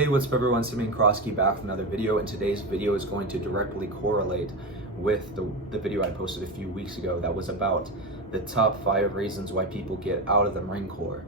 Hey, what's up everyone, 𝐒𝐿𝐾 back with another video, and today's video is going to directly correlate with the video I posted a few weeks ago that was about the top 5 reasons why people get out of the Marine Corps.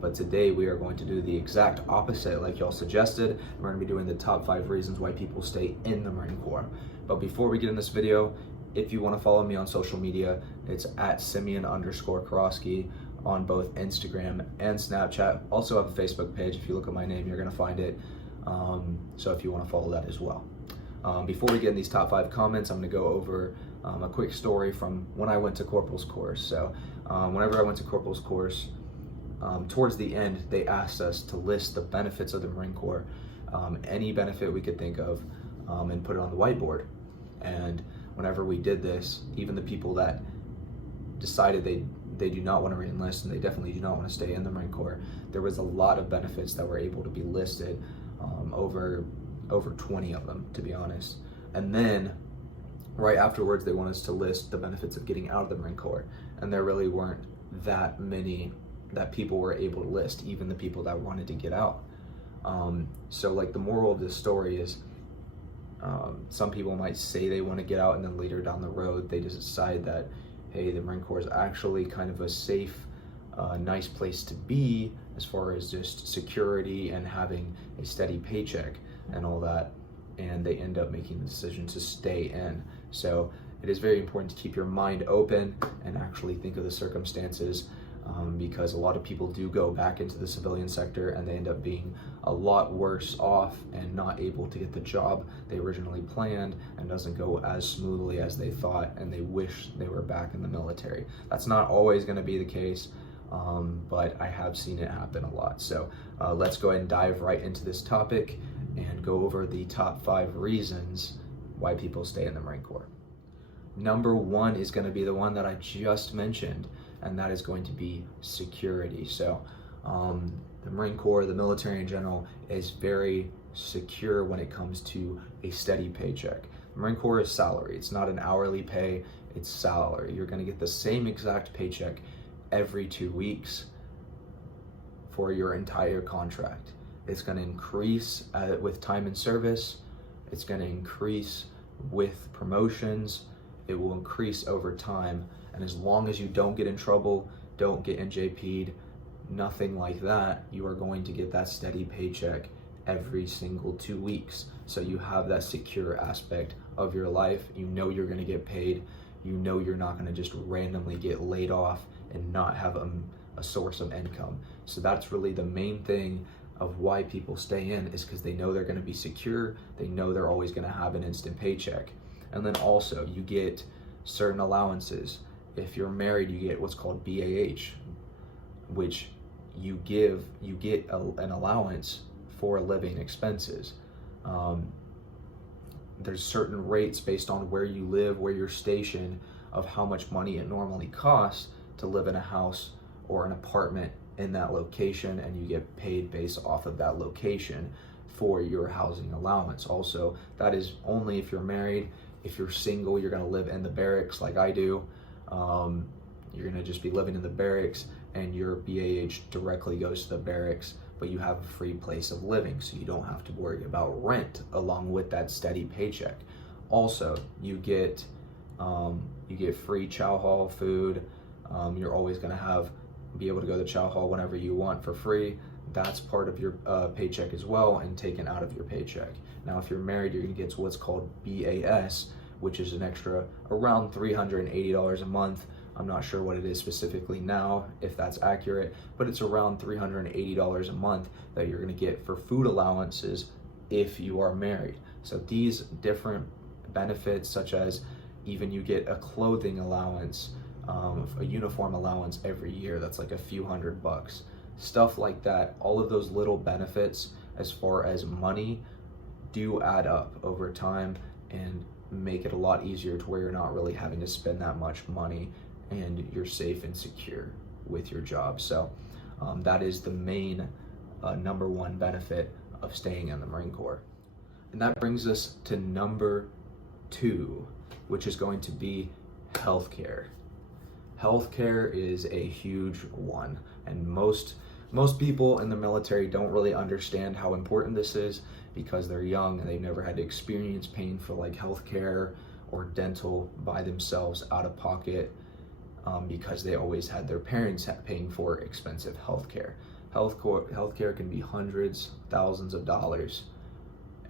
But today we are going to do the exact opposite like y'all suggested. We're going to be doing the top 5 reasons why people stay in the Marine Corps. But before we get in this video, if you want to follow me on social media, it's at @Simeon_𝐒𝐿𝐾 on both Instagram and Snapchat. Also have a Facebook page. If you look at my name, you're gonna find it. So if you wanna follow that as well. Before we get in these top 5 comments, I'm gonna go over a quick story from when I went to Corporal's course. So whenever I went to Corporal's course, towards the end, they asked us to list the benefits of the Marine Corps, any benefit we could think of, and put it on the whiteboard. And whenever we did this, even the people that decided they do not want to re-enlist and they definitely do not want to stay in the Marine Corps, there was a lot of benefits that were able to be listed, over 20 of them, to be honest. And then right afterwards, they want us to list the benefits of getting out of the Marine Corps, and there really weren't that many that people were able to list, even the people that wanted to get out. So like the moral of this story is, some people might say they want to get out, and then later down the road they just decide that, hey, the Marine Corps is actually kind of a safe, nice place to be as far as just security and having a steady paycheck and all that, and they end up making the decision to stay in. So it is very important to keep your mind open and actually think of the circumstances, because a lot of people do go back into the civilian sector and they end up being a lot worse off and not able to get the job they originally planned, and doesn't go as smoothly as they thought, and they wish they were back in the military. That's not always going to be the case, but I have seen it happen a lot. So let's go ahead and dive right into this topic and go over the top 5 reasons why people stay in the Marine Corps. Number 1 is going to be the one that I just mentioned, and that is going to be security. So the Marine Corps, the military in general, is very secure when it comes to a steady paycheck. The Marine Corps is salary. It's not an hourly pay, it's salary. You're going to get the same exact paycheck every 2 weeks for your entire contract. It's going to increase with time in service. It's going to increase with promotions. It will increase over time, and as long as you don't get in trouble, don't get NJP'd, nothing like that, you are going to get that steady paycheck every single 2 weeks. So you have that secure aspect of your life. You know you're going to get paid. You know you're not going to just randomly get laid off and not have a source of income. So that's really the main thing of why people stay in, is because they know they're going to be secure. They know they're always going to have an instant paycheck. And then also you get certain allowances. If you're married, you get what's called BAH, which you get an allowance for living expenses. There's certain rates based on where you live, where you're stationed, of how much money it normally costs to live in a house or an apartment in that location, and you get paid based off of that location for your housing allowance. Also, that is only if you're married. If you're single, you're gonna live in the barracks like I do. You're gonna just be living in the barracks, and your BAH directly goes to the barracks, but you have a free place of living, so you don't have to worry about rent along with that steady paycheck. Also, you get free chow hall food. You're always gonna be able to go to chow hall whenever you want for free. That's part of your paycheck as well, and taken out of your paycheck. Now, if you're married, you're gonna get what's called BAS, which is an extra around $380 a month. I'm not sure what it is specifically now, if that's accurate, but it's around $380 a month that you're gonna get for food allowances if you are married. So these different benefits, such as even you get a clothing allowance, a uniform allowance every year, that's like a few $100. Stuff like that, all of those little benefits as far as money do add up over time and make it a lot easier to where you're not really having to spend that much money, and you're safe and secure with your job. So that is the main number 1 benefit of staying in the Marine Corps. And that brings us to number 2, which is going to be healthcare. Healthcare is a huge one, and most Most people in the military don't really understand how important this is because they're young and they've never had to experience paying for like healthcare or dental by themselves out of pocket, because they always had their parents paying for expensive healthcare. Healthcare can be hundreds, thousands of dollars,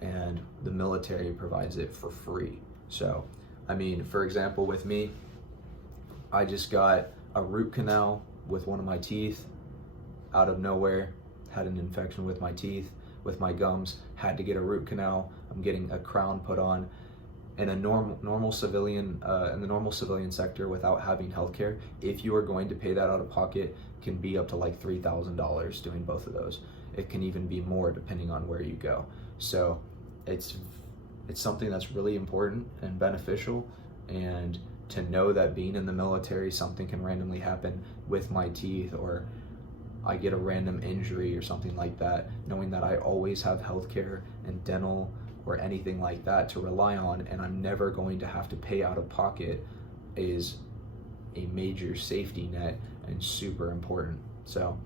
and the military provides it for free. So, I mean, for example, with me, I just got a root canal with one of my teeth out of nowhere, had an infection with my teeth, with my gums, had to get a root canal. I'm getting a crown put on. In a normal civilian, in the normal civilian sector without having healthcare, if you are going to pay that out of pocket, can be up to like $3,000 doing both of those. It can even be more depending on where you go. So it's something that's really important and beneficial, and to know that being in the military, something can randomly happen with my teeth, or I get a random injury or something like that, knowing that I always have healthcare and dental or anything like that to rely on, and I'm never going to have to pay out of pocket, is a major safety net and super important. So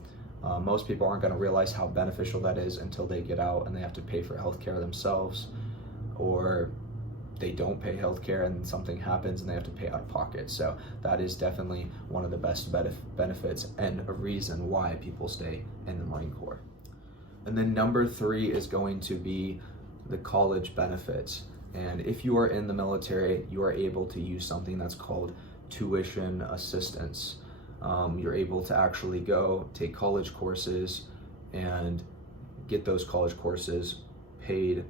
most people aren't going to realize how beneficial that is until they get out and they have to pay for healthcare themselves, or they don't pay healthcare and something happens and they have to pay out of pocket. So that is definitely one of the best benefits and a reason why people stay in the Marine Corps. And then number 3 is going to be the college benefits. And if you are in the military, you are able to use something that's called tuition assistance. You're able to actually go take college courses and get those college courses paid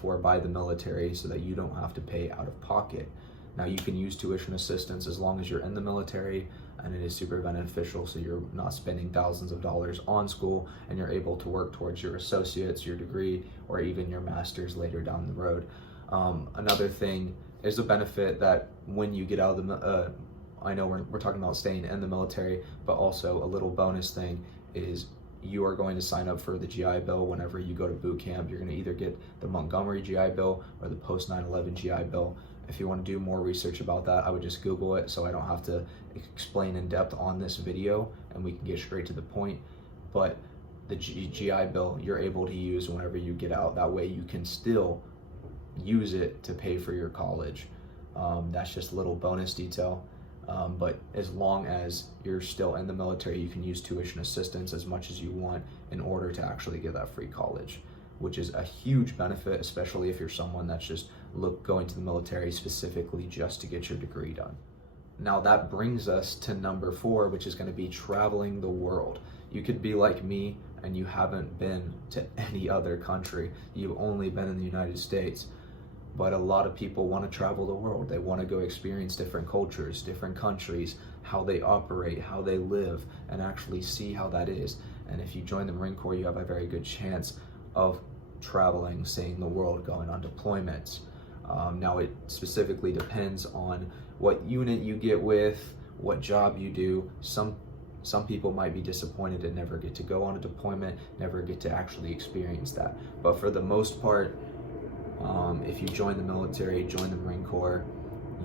for by the military so that you don't have to pay out of pocket. Now, you can use tuition assistance as long as you're in the military, and it is super beneficial, so you're not spending thousands of dollars on school, and you're able to work towards your associates, your degree, or even your master's later down the road. Another thing is a benefit that when you get out of the I know we're talking about staying in the military, but also a little bonus thing is you are going to sign up for the GI Bill whenever you go to boot camp. You're going to either get the Montgomery GI Bill or the post 9/11 GI Bill. If you want to do more research about that, I would just Google it so I don't have to explain in depth on this video, and we can get straight to the point. But the GI Bill you're able to use whenever you get out. That way you can still use it to pay for your college. That's just a little bonus detail. But as long as you're still in the military, you can use tuition assistance as much as you want in order to actually get that free college, which is a huge benefit, especially if you're someone that's just going to the military specifically just to get your degree done. Now that brings us to number 4, which is going to be traveling the world. You could be like me and you haven't been to any other country. You've only been in the United States. But a lot of people want to travel the world. They want to go experience different cultures, different countries, how they operate, how they live, and actually see how that is. And if you join the Marine Corps, you have a very good chance of traveling, seeing the world, going on deployments. Now it specifically depends on what unit you get with, what job you do. Some people might be disappointed and never get to go on a deployment, never get to actually experience that. But for the most part, if you join the military, join the Marine Corps,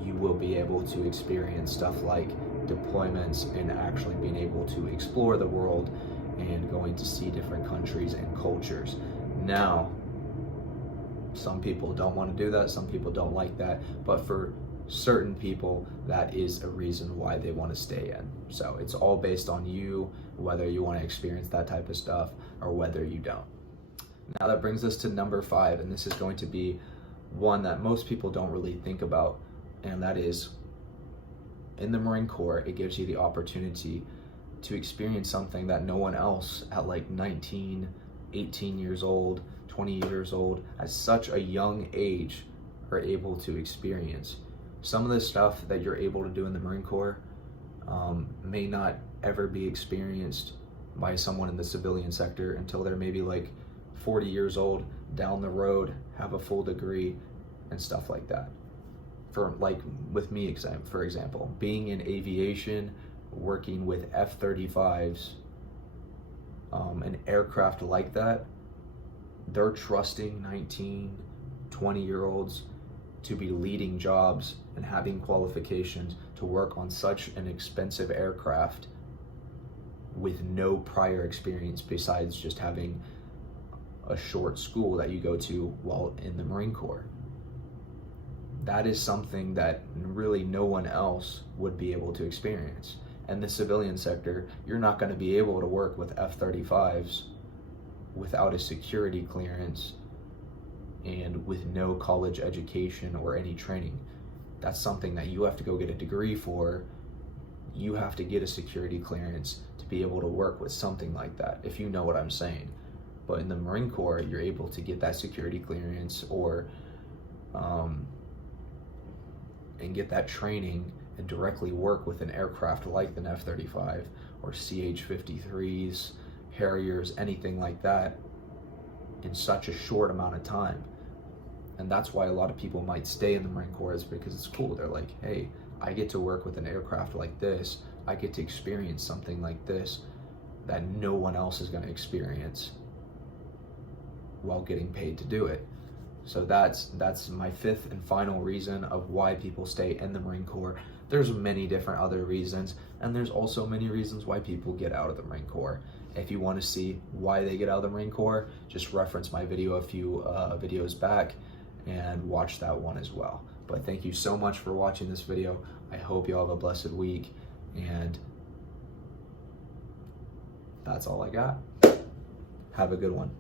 you will be able to experience stuff like deployments and actually being able to explore the world and going to see different countries and cultures. Now, some people don't want to do that, some people don't like that, but for certain people, that is a reason why they want to stay in. So it's all based on you, whether you want to experience that type of stuff or whether you don't. Now that brings us to number 5, and this is going to be one that most people don't really think about, and that is in the Marine Corps, it gives you the opportunity to experience something that no one else at like 19, 18 years old, 20 years old, at such a young age are able to experience. Some of the stuff that you're able to do in the Marine Corps may not ever be experienced by someone in the civilian sector until they're maybe like 40 years old, down the road, have a full degree and stuff like that. For like with me, for example, being in aviation, working with F-35s, an aircraft like that, they're trusting 19, 20-year-olds to be leading jobs and having qualifications to work on such an expensive aircraft with no prior experience besides just having a short school that you go to while in the Marine Corps. That is something that really no one else would be able to experience. And the civilian sector, you're not going to be able to work with F-35s without a security clearance and with no college education or any training. That's something that you have to go get a degree for. You have to get a security clearance to be able to work with something like that, if you know what I'm saying. But in the Marine Corps, you're able to get that security clearance or and get that training and directly work with an aircraft like the F-35 or CH-53s, Harriers, anything like that in such a short amount of time. And that's why a lot of people might stay in the Marine Corps, is because it's cool. They're like, hey, I get to work with an aircraft like this. I get to experience something like this that no one else is going to experience while getting paid to do it. So that's my fifth and final reason of why people stay in the Marine Corps. There's many different other reasons, and there's also many reasons why people get out of the Marine Corps. If you want to see why they get out of the Marine Corps, just reference my video a few videos back and watch that one as well. But thank you so much for watching this video. I hope you all have a blessed week, and that's all I got. Have a good one.